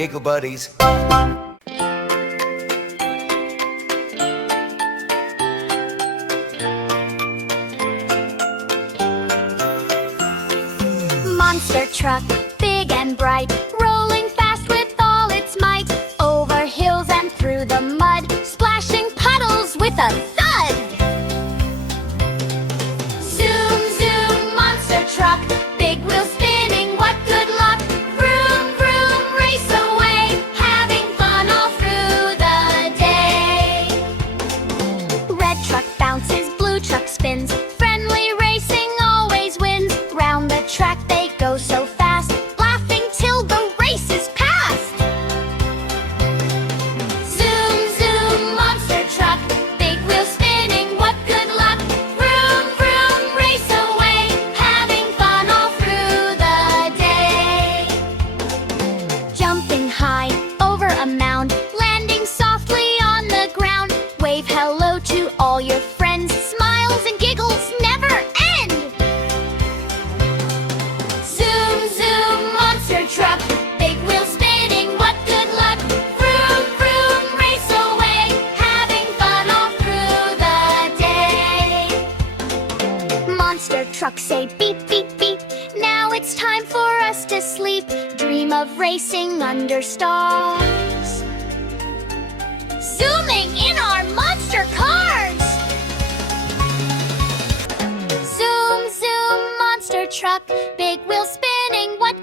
giggle buddies. Monster truck, big and bright, rolling fast with all its might, over hills and through the mud, splashing puddles with a thud. Zoom, zoom, monster truck, big wheel spinning, what good luck. Vroom, vroom, race away, having fun all through the day. Red truck bounces, blue truck spins, friendly racing always wins. Round the track they go so fast, laughing till the race is past. Zoom, zoom, monster truck, big wheel spinning, what good luck. Vroom, vroom, race away, having fun all through the day. Jumping high over a mound, landing softly on the ground, wave hello to all your friends, smiles and giggles never end. Zoom, zoom, monster truck, big wheel spinning, what good luck. Vroom, vroom, race away, having fun all through the day. Monster trucks say beep, beep, beep, now it's time for us to sleep. Dream of racing under stars, zooming in our monster cars. Zoom, zoom, monster truck, big wheel spinning, what